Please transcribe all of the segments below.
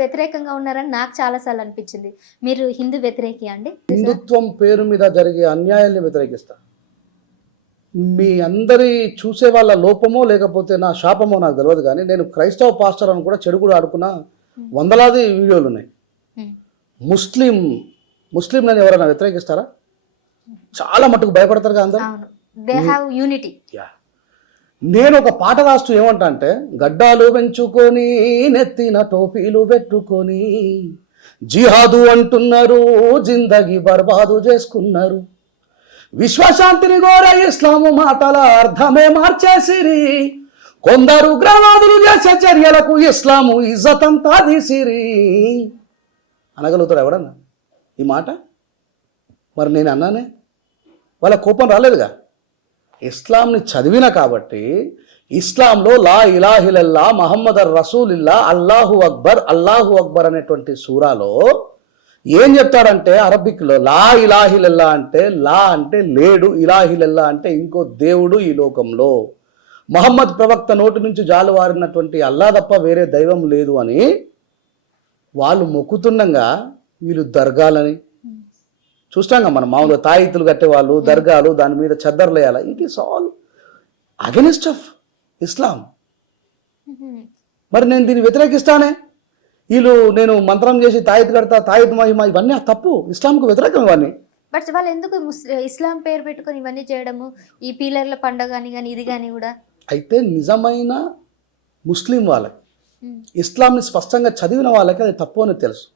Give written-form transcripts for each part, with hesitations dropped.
వ్యతిరేకంగా ఉన్నారని నాకు చాలాసార్లు అనిపించింది. మీరు హిందూ వ్యతిరేకి అండి? హిందుత్వం పేరు మీద జరిగే అన్యాయాన్ని వ్యతిరేకిస్తా. మీ అందరి చూసే వాళ్ళ లోపమో లేకపోతే నా శాపమో నాకు తెలియదు, కానీ నేను క్రైస్తవ పాస్టర్ అని కూడా చెడు కూడా ఆడుకున్న వందలాది వీడియోలు ఉన్నాయి. ముస్లింలని ఎవరైనా వ్యతిరేకిస్తారా? చాలా మట్టుకు భయపడతారు కదా అందరూ. They have unity. నేను ఒక పాట రాస్తూ ఏమంటా అంటే, గడ్డాలు పెంచుకొని నెత్తిన టోపీలు పెట్టుకొని జిహాదు అంటున్నారు, జిందగీ బర్బాదు చేసుకున్నారు, విశ్వశాంతిని కోరే ఇస్లాము మాటల అర్థమే మార్చేసిరి, కొందరు గ్రవాదులు చేసే చర్యలకు ఇస్లాము ఇజ్జతంతా తీసిరి అనగలుగుతాడు ఎవడన్నా ఈ మాట? మరి నేను అన్నానే, వాళ్ళ కోపం రాలేదుగా. ఇస్లాంని చదివిన కాబట్టి ఇస్లాంలో లా ఇలాహిలల్లా మహమ్మద్ రసూలిల్లా అల్లాహు అక్బర్ అనేటువంటి సూరాలో ఏం చెప్తాడంటే, అరబిక్లో లా ఇలాహిలల్లా అంటే లా అంటే లేడు, ఇలాహిలల్లా అంటే ఇంకో దేవుడు ఈ లోకంలో, మహమ్మద్ ప్రవక్త నోటి నుంచి జాలువారినటువంటి అల్లా తప్ప వేరే దైవం లేదు అని వాళ్ళు మొక్కుతుండగా వీళ్ళు దర్గాలని చూస్తాంగా. మనం మామూలుగా తాయితులు కట్టేవాళ్ళు, దర్గాలు, దాని మీద చద్దర్లు వేయాలి. It is all against of Islam. మరి నేను దీన్ని వ్యతిరేకిస్తానే. వీళ్ళు నేను మంత్రం చేసి తాయితు కడతా, తాయితు మహిమ, ఇవన్నీ తప్పు, ఇస్లాంకు వ్యతిరేకం ఇవన్నీ. బట్ వాళ్ళు ఎందుకు ఇస్లాం పేరు పెట్టుకొని ఇవన్నీ చేయడము, ఈ పీలర్ల పండుగ కానీ ఇది కానీ కూడా? అయితే నిజమైన ముస్లిం వాళ్ళకి, ఇస్లాంని స్పష్టంగా చదివిన వాళ్ళకి అది తప్పు అని తెలుసు.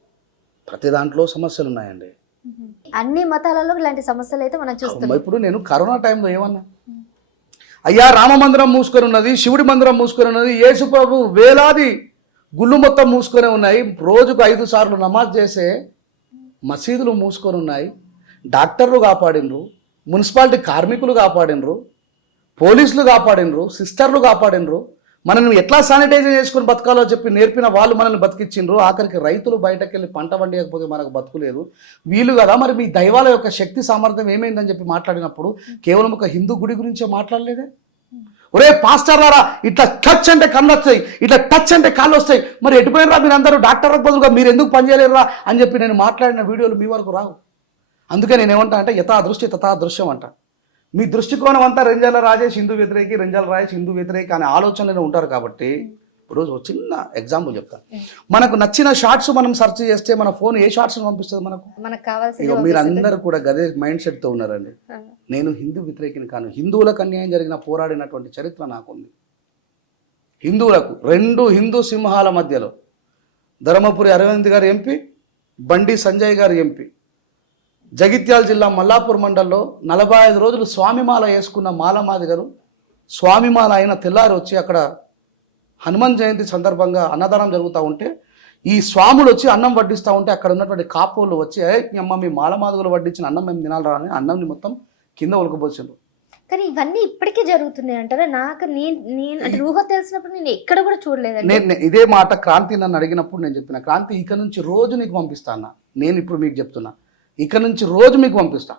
ప్రతి దాంట్లో సమస్యలు ఉన్నాయండి. అన్ని మతాలలో ఇలాంటి సమస్యలు అయితే మనం చూస్తున్నాం. ఇప్పుడు నేను కరోనా టైంలో ఏమన్నా, అయ్యా రామ మందిరం మూసుకొని ఉన్నది, శివుడి మందిరం మూసుకొని ఉన్నది, యేసు ప్రభు వేలాది గుళ్ళు మొత్తం మూసుకొని ఉన్నాయి, రోజుకు 5 సార్లు నమాజ్ చేసే మసీదులు మూసుకొని ఉన్నాయి, డాక్టర్లు కాపాడినరు, మున్సిపాలిటీ కార్మికులు కాపాడినరు, పోలీసులు కాపాడినరు, సిస్టర్లు కాపాడినరు, మనల్ని ఎట్లా శానిటైజర్ చేసుకుని బతకాలో చెప్పి నేర్పిన వాళ్ళు మనల్ని బతికిచ్చిండ్రు. ఆఖరికి రైతులు బయటకు వెళ్ళి పంట పండియకపోతే మనకు బతుకులేదు. వీళ్ళు కదా మరి మీ దైవాల యొక్క శక్తి సామర్థ్యం ఏమైందని చెప్పి మాట్లాడినప్పుడు కేవలం ఒక హిందూ గుడి గురించే మాట్లాడలేదే. ఒరే పాస్టర్ రారా, ఇట్లా టచ్ అంటే కళ్ళు వస్తాయి, ఇట్లా టచ్ అంటే కాళ్ళు వస్తాయి, మరి ఎటుపోయినరా మీరు అందరూ డాక్టర్ బదులుగా మీరు ఎందుకు పనిచేయలేరురా అని చెప్పి నేను మాట్లాడిన వీడియోలు మీ వరకు రావు. అందుకే నేను ఏమంటా అంటే యథా దృష్టి తథా దృశ్యం అంట. మీ దృష్టికోణం అంతా రెంజాల రాజేష్ హిందూ వ్యతిరేకి, రెంజాల రాజేష్ హిందూ వ్యతిరేకి అనే ఆలోచనలోనే ఉంటారు. కాబట్టి ఇప్పుడు చిన్న ఎగ్జాంపుల్ చెప్తాను. మనకు నచ్చిన షార్ట్స్ మనం సెర్చ్ చేస్తే మన ఫోన్ ఏ షార్ట్స్ పంపిస్తుంది మనకు కావాల్సిన. మీరు అందరూ కూడా గదే మైండ్ సెట్తో ఉన్నారండి. నేను హిందూ వ్యతిరేకిని కాను. హిందువులకు అన్యాయం జరిగిన పోరాడినటువంటి చరిత్ర నాకుంది. హిందువులకు 2 హిందూ సింహాల మధ్యలో ధర్మపురి అరవింద్ గారు ఎంపీ, బండి సంజయ్ గారు ఎంపీ, జగిత్యాల జిల్లా మల్లాపూర్ మండలంలో 45 రోజులు స్వామిమాల వేసుకున్న మాలమాది గారు స్వామిమాల అయిన తెల్లారి వచ్చి అక్కడ హనుమాన్ జయంతి సందర్భంగా అన్నదానం జరుగుతూ ఉంటే ఈ స్వాములు వచ్చి అన్నం వడ్డిస్తూ ఉంటే అక్కడ ఉన్నటువంటి కాపోళ్ళు వచ్చి అమ్మ మీ మాలమాదుగులు వడ్డించిన అన్నం మేము తినాలరా అని అన్నంని మొత్తం కింద ఉలకపోసిండ్రు. కానీ ఇవన్నీ ఇప్పటికీ జరుగుతున్నాయి అంటారా? నాకు నేను అంటే ఊహ తెలిసినప్పుడు నేను ఎక్కడ కూడా చూడలేదు. నేను ఇదే మాట క్రాంతి నన్ను అడిగినప్పుడు నేను చెప్పిన, క్రాంతి ఇక నుంచి రోజు నీకు పంపిస్తా అన్న. నేను ఇప్పుడు మీకు చెప్తున్నా, ఇక నుంచి రోజు మీకు పంపిస్తా,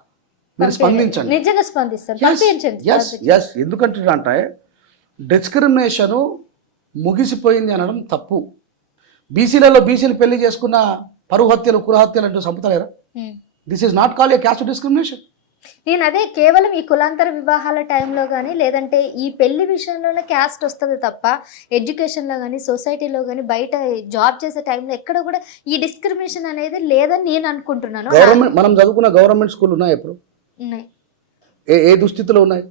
మీరు స్పందించండి. నిజంగా స్పందిస్తాను. ఎందుకంటే అంటే డిస్క్రిమినేషను ముగిసిపోయింది అనడం తప్పు. బీసీలలో బీసీలు పెళ్లి చేసుకున్న పరువు హత్యలు, కులహత్యలు అంటూ చంపుతలేరా? This is not call a caste discrimination. నేను అదే కేవలం ఈ కులాంతర వివాహాల టైంలో కానీ లేదంటే ఈ పెళ్లి విషయంలోనే క్యాస్ట్ వస్తుంది తప్ప ఎడ్యుకేషన్లో కానీ సొసైటీలో కానీ బయట జాబ్ చేసే టైంలో ఎక్కడ కూడా ఈ డిస్క్రిమినేషన్ అనేది లేదని నేను అనుకుంటున్నాను. మనం చదువుకున్న గవర్నమెంట్ స్కూల్ ఉన్నాయి, ఎప్పుడు ఉన్నాయి, ఏ దుస్థితిలో ఉన్నాయి?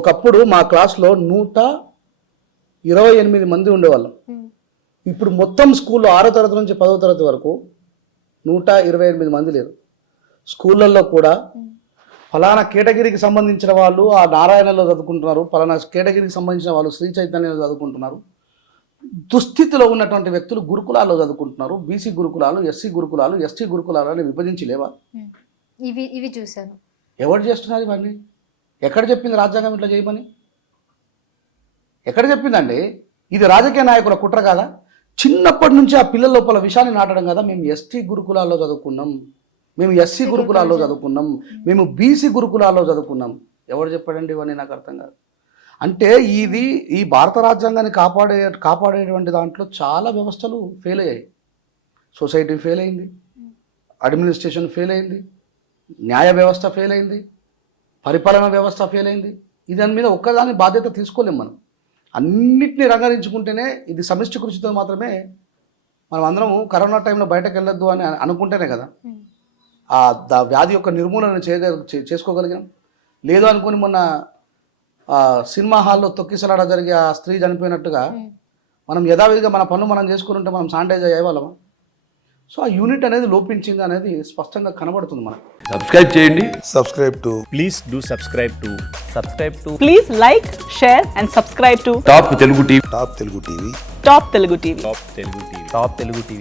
ఒకప్పుడు మా క్లాస్లో 128 మంది ఉండేవాళ్ళం. ఇప్పుడు మొత్తం స్కూల్లో 6వ తరగతి నుంచి 10వ తరగతి వరకు 128 మంది లేరు. స్కూళ్ళల్లో కూడా ఫలానా కేటగిరీకి సంబంధించిన వాళ్ళు ఆ నారాయణలో చదువుకుంటున్నారు, ఫలానా కేటగిరీకి సంబంధించిన వాళ్ళు శ్రీ చైతన్యంలో చదువుకుంటున్నారు. దుస్థితిలో ఉన్నటువంటి వ్యక్తులు గురుకులాల్లో చదువుకుంటున్నారు. బీసీ గురుకులాలు, ఎస్సీ గురుకులాలు, ఎస్టీ గురుకులాలు అని విభజించి లేవా? ఇవి చూశాను. ఎవరు చేస్తున్నారు ఇవన్నీ? ఎక్కడ చెప్పింది రాజ్యాంగం ఇట్లా చేయమని? ఎక్కడ చెప్పిందండి? ఇది రాజకీయ నాయకుల కుట్ర కాదా? చిన్నప్పటి నుంచి ఆ పిల్లల లోపల విషయాన్ని నాటడం కదా. మేము ఎస్టీ గురుకులాల్లో చదువుకున్నాం, మేము ఎస్సీ గురుకులాల్లో చదువుకున్నాం, మేము బీసీ గురుకులాల్లో చదువుకున్నాం. ఎవరు చెప్పాడండి ఇవన్నీ? నాకు అర్థం కాదు. అంటే ఈ భారత రాజ్యాంగాన్ని కాపాడేటువంటి దాంట్లో చాలా వ్యవస్థలు ఫెయిల్ అయ్యాయి. సొసైటీ ఫెయిల్ అయింది, అడ్మినిస్ట్రేషన్ ఫెయిల్ అయింది, న్యాయ వ్యవస్థ ఫెయిల్ అయింది, పరిపాలన వ్యవస్థ ఫెయిల్ అయింది. దాని మీద ఒక్కదాని బాధ్యత తీసుకోలేం మనం. అన్నిటినీ రంగరించుకుంటేనే ఇది సమిష్టి కృషితో మాత్రమే మనం అందరము కరోనా టైంలో బయటకు వెళ్ళొద్దు అని అనుకుంటేనే కదా ఆ వ్యాధి యొక్క నిర్మూలన చేసుకోగలిగాం. లేదు అనుకుని మొన్న సినిమా హాల్లో తొక్కిసలాడ జరిగి ఆ స్త్రీ చనిపోయినట్టుగా మనం యథావిధిగా మన పనులు మనం చేసుకుని ఉంటే మనం శానిటైజ్ అయ్యేవాళ్ళం. సో ఆ యూనిట్ అనేది లోపించింది అనేది స్పష్టంగా కనబడుతుంది మనకు. సబ్స్క్రైబ్ చేయండి. Please do subscribe to Please like, share and subscribe to top Telugu TV. Top Telugu TV. Top Telugu TV.